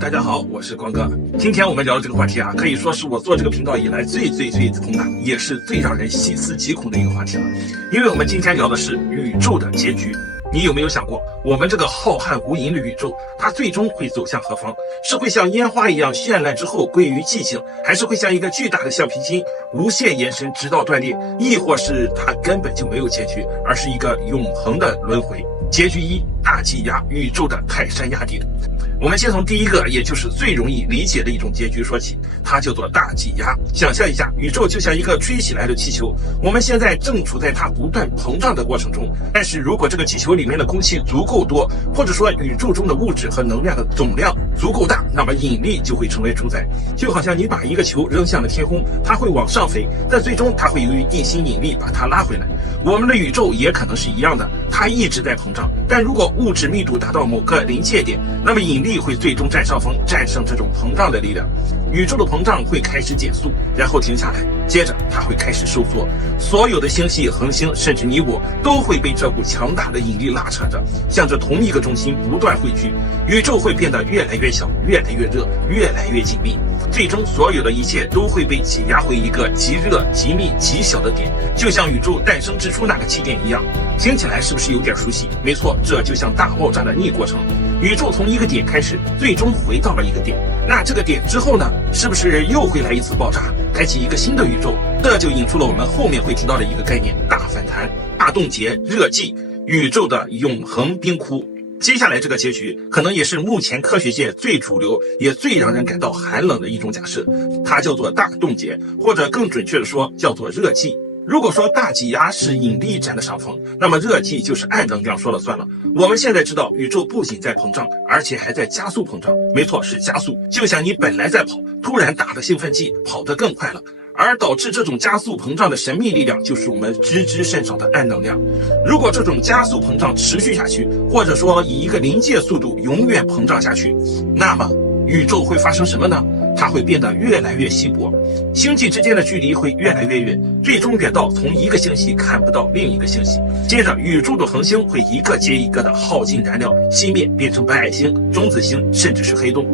大家好，我是光哥。今天我们聊的这个话题可以说是我做这个频道以来最头大，也是最让人细思极恐的一个话题了。因为我们今天聊的是宇宙的结局。你有没有想过，我们这个浩瀚无垠的宇宙，它最终会走向何方？是会像烟花一样绚烂之后归于寂静，还是会像一个巨大的橡皮筋无限延伸直到断裂，亦或是它根本就没有结局，而是一个永恒的轮回？结局一：大气压，宇宙的泰山压顶。我们先从第一个，也就是最容易理解的一种结局说起，它叫做大气压。想象一下，宇宙就像一个吹起来的气球，我们现在正处在它不断膨胀的过程中。但是如果这个气球里面的空气足够多，或者说宇宙中的物质和能量的总量足够大，那么引力就会成为主宰。就好像你把一个球扔向了天空，它会往上飞，但最终它会由于地心引力把它拉回来。我们的宇宙也可能是一样的，它一直在膨胀，但如果物质密度达到某个临界点，那么引力会最终占上风，战胜这种膨胀的力量。宇宙的膨胀会开始减速，然后停下来，接着它会开始收缩。所有的星系、恒星，甚至你我，都会被这股强大的引力拉扯着，向着同一个中心不断汇聚。宇宙会变得越来越小，越来越热，越来越紧密。最终，所有的一切都会被挤压回一个极热、极密、极小的点，就像宇宙诞生之初那个起点一样。听起来是不是有点熟悉？没错，这就像大爆炸的逆过程。宇宙从一个点开始，最终回到了一个点。那这个点之后呢？是不是又会来一次爆炸，开启一个新的宇宙？这就引出了我们后面会提到的一个概念：大反弹、大冻结、热寂，宇宙的永恒冰窟。接下来这个结局可能也是目前科学界最主流也最让人感到寒冷的一种假设，它叫做大冻结，或者更准确的说叫做热寂。如果说大气压是引力占的上风，那么热寂就是暗能量说了算了。我们现在知道宇宙不仅在膨胀，而且还在加速膨胀，没错，是加速。就像你本来在跑，突然打了兴奋剂，跑得更快了。而导致这种加速膨胀的神秘力量，就是我们知之甚少的暗能量。如果这种加速膨胀持续下去，或者说以一个临界速度永远膨胀下去，那么宇宙会发生什么呢？它会变得越来越稀薄，星际之间的距离会越来越远，最终远到从一个星系看不到另一个星系。接着宇宙的恒星会一个接一个的耗尽燃料，熄灭，变成白矮星、中子星，甚至是黑洞。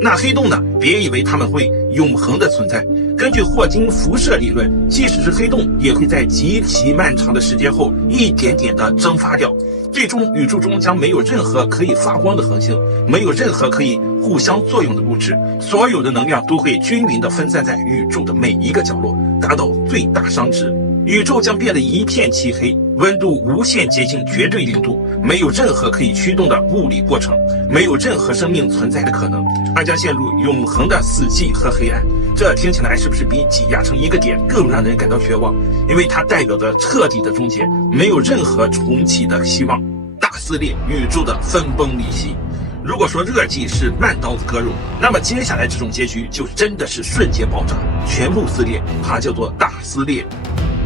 那黑洞呢？别以为它们会永恒的存在。根据霍金辐射理论，即使是黑洞，也会在极其漫长的时间后一点点的蒸发掉。最终，宇宙中将没有任何可以发光的恒星，没有任何可以互相作用的物质，所有的能量都会均匀地分散在宇宙的每一个角落，达到最大熵值。宇宙将变得一片漆黑，温度无限接近绝对零度，没有任何可以驱动的物理过程，没有任何生命存在的可能，它将陷入永恒的死寂和黑暗。这听起来是不是比挤压成一个点更让人感到绝望？因为它代表着彻底的终结，没有任何重启的希望。大撕裂，宇宙的分崩离析。如果说热寂是慢刀子割肉，那么接下来这种结局就真的是瞬间爆炸，全部撕裂，它叫做大撕裂。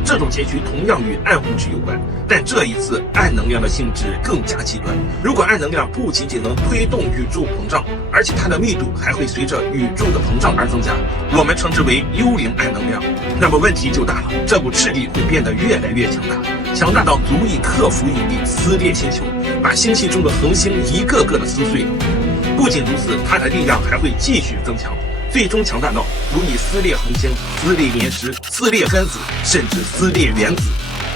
这种结局同样与暗物质有关，但这一次暗能量的性质更加极端。如果暗能量不仅仅能推动宇宙膨胀，而且它的密度还会随着宇宙的膨胀而增加，我们称之为幽灵暗能量，那么问题就大了，这股斥力会变得越来越强大，强大到足以克服引力，撕裂星球，把星系中的恒星一个个的撕碎。不仅如此，它的力量还会继续增强，最终强大到足以撕裂恒星、撕裂岩石、撕裂分子，甚至撕裂原子。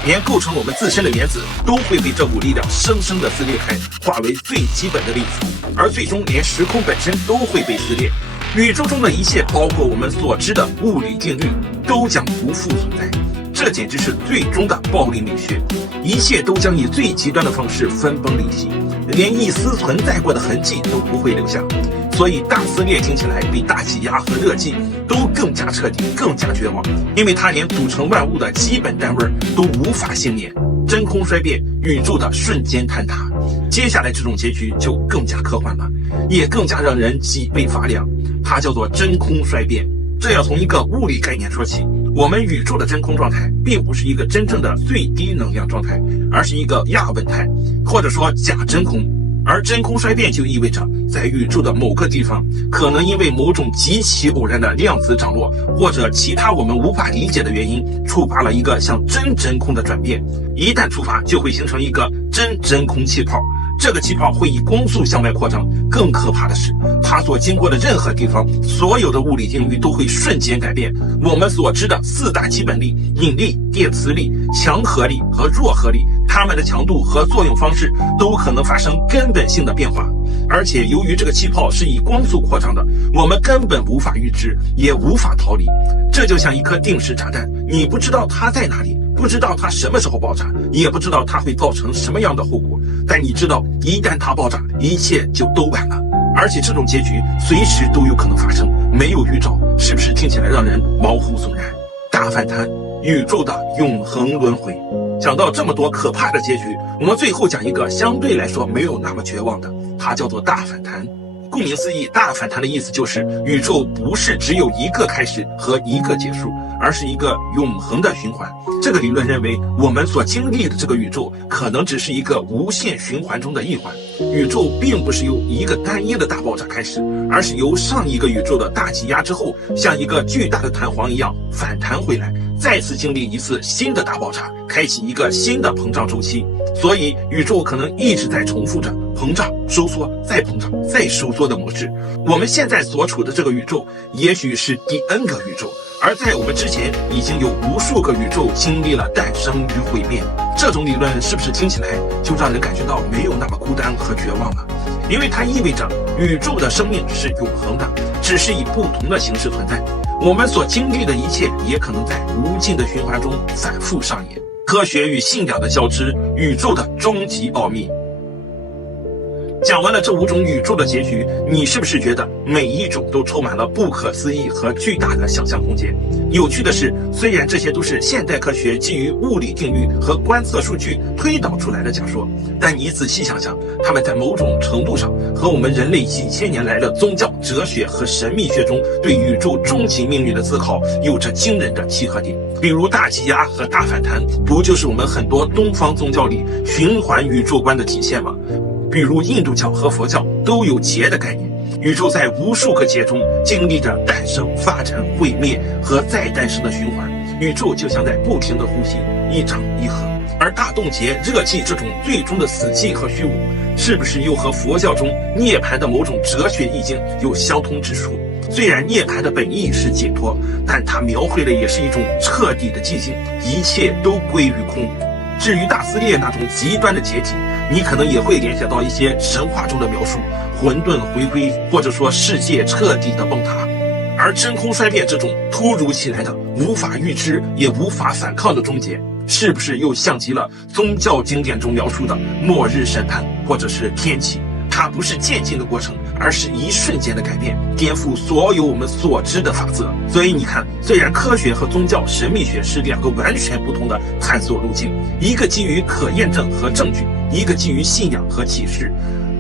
连构成我们自身的原子都会被这股力量生生的撕裂开，化为最基本的粒子，而最终连时空本身都会被撕裂。宇宙中的一切，包括我们所知的物理定律，都将不复存在。这简直是最终的暴力美学，一切都将以最极端的方式分崩离析，连一丝存在过的痕迹都不会留下。所以大撕裂听起来比大气压和热寂都更加彻底，更加绝望，因为它连组成万物的基本单位都无法幸免。真空衰变，宇宙的瞬间坍塌。接下来这种结局就更加科幻了，也更加让人脊背发凉，它叫做真空衰变。这要从一个物理概念说起，我们宇宙的真空状态并不是一个真正的最低能量状态，而是一个亚稳态，或者说假真空。而真空衰变就意味着，在宇宙的某个地方，可能因为某种极其偶然的量子涨落，或者其他我们无法理解的原因，触发了一个向真真空的转变。一旦触发，就会形成一个真空气泡。这个气泡会以光速向外扩张，更可怕的是，它所经过的任何地方，所有的物理定律都会瞬间改变。我们所知的4大基本力——引力、电磁力、强合力和弱合力，它们的强度和作用方式都可能发生根本性的变化。而且由于这个气泡是以光速扩张的，我们根本无法预知，也无法逃离。这就像一颗定时炸弹，你不知道它在哪里，不知道它什么时候爆炸，也不知道它会造成什么样的后果，但你知道一旦它爆炸，一切就都晚了。而且这种结局随时都有可能发生，没有预兆，是不是听起来让人毛骨悚然？大反弹，宇宙的永恒轮回。讲到这么多可怕的结局，我们最后讲一个相对来说没有那么绝望的，它叫做大反弹。顾名思义，大反弹的意思就是宇宙不是只有一个开始和一个结束，而是一个永恒的循环。这个理论认为，我们所经历的这个宇宙可能只是一个无限循环中的一环。宇宙并不是由一个单一的大爆炸开始，而是由上一个宇宙的大挤压之后，像一个巨大的弹簧一样反弹回来，再次经历一次新的大爆炸，开启一个新的膨胀周期。所以宇宙可能一直在重复着膨胀、收缩、再膨胀、再收缩的模式。我们现在所处的这个宇宙，也许是第 N 个宇宙，而在我们之前，已经有无数个宇宙经历了诞生与毁灭。这种理论是不是听起来就让人感觉到没有那么孤单和绝望了？因为它意味着宇宙的生命是永恒的，只是以不同的形式存在。我们所经历的一切，也可能在无尽的循环中反复上演。科学与信仰的交织，宇宙的终极奥秘。讲完了这5种宇宙的结局，你是不是觉得每一种都充满了不可思议和巨大的想象空间？有趣的是，虽然这些都是现代科学基于物理定律和观测数据推导出来的假说，但你仔细想想，它们在某种程度上和我们人类几千年来的宗教、哲学和神秘学中对宇宙终极命运的思考有着惊人的契合点。比如大挤压和大反弹，不就是我们很多东方宗教里循环宇宙观的体现吗？比如印度教和佛教都有劫的概念，宇宙在无数个劫中经历着诞生、发展、毁灭和再诞生的循环，宇宙就像在不停的呼吸，一长一合。而大冻结、热寂这种最终的死寂和虚无，是不是又和佛教中涅槃的某种哲学意境有相通之处？虽然涅槃的本意是解脱，但它描绘的也是一种彻底的寂静，一切都归于空。至于大撕裂那种极端的解体，你可能也会联想到一些神话中的描述，混沌回归，或者说世界彻底的崩塌。而真空衰变这种突如其来的、无法预知也无法反抗的终结，是不是又像极了宗教经典中描述的末日审判或者是天启？它不是渐进的过程，而是一瞬间的改变，颠覆所有我们所知的法则。所以你看，虽然科学和宗教、神秘学是2个完全不同的探索路径，一个基于可验证和证据，一个基于信仰和启示，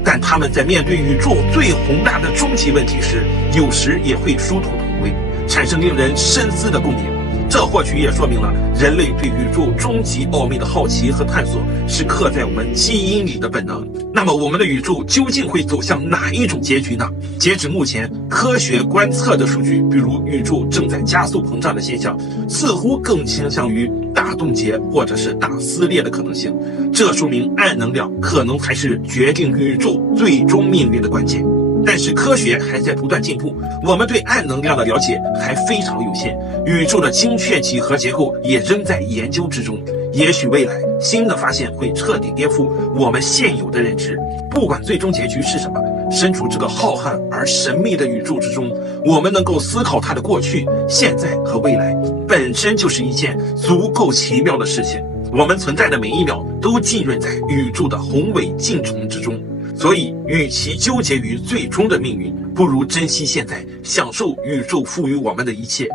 但他们在面对宇宙最宏大的终极问题时，有时也会殊途同归，产生令人深思的共鸣。这或许也说明了人类对宇宙终极奥秘的好奇和探索是刻在我们基因里的本能。那么我们的宇宙究竟会走向哪一种结局呢？截止目前，科学观测的数据，比如宇宙正在加速膨胀的现象，似乎更倾向于大冻结或者是大撕裂的可能性。这说明暗能量可能才是决定宇宙最终命运的关键。但是科学还在不断进步，我们对暗能量的了解还非常有限，宇宙的精确几何结构也仍在研究之中。也许未来新的发现会彻底颠覆我们现有的认知。不管最终结局是什么，身处这个浩瀚而神秘的宇宙之中，我们能够思考它的过去、现在和未来，本身就是一件足够奇妙的事情。我们存在的每一秒都浸润在宇宙的宏伟进程之中。所以，与其纠结于最终的命运，不如珍惜现在，享受宇宙赋予我们的一切。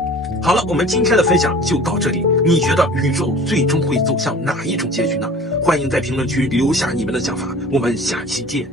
好了，我们今天的分享就到这里。你觉得宇宙最终会走向哪一种结局呢？欢迎在评论区留下你们的想法，我们下期见。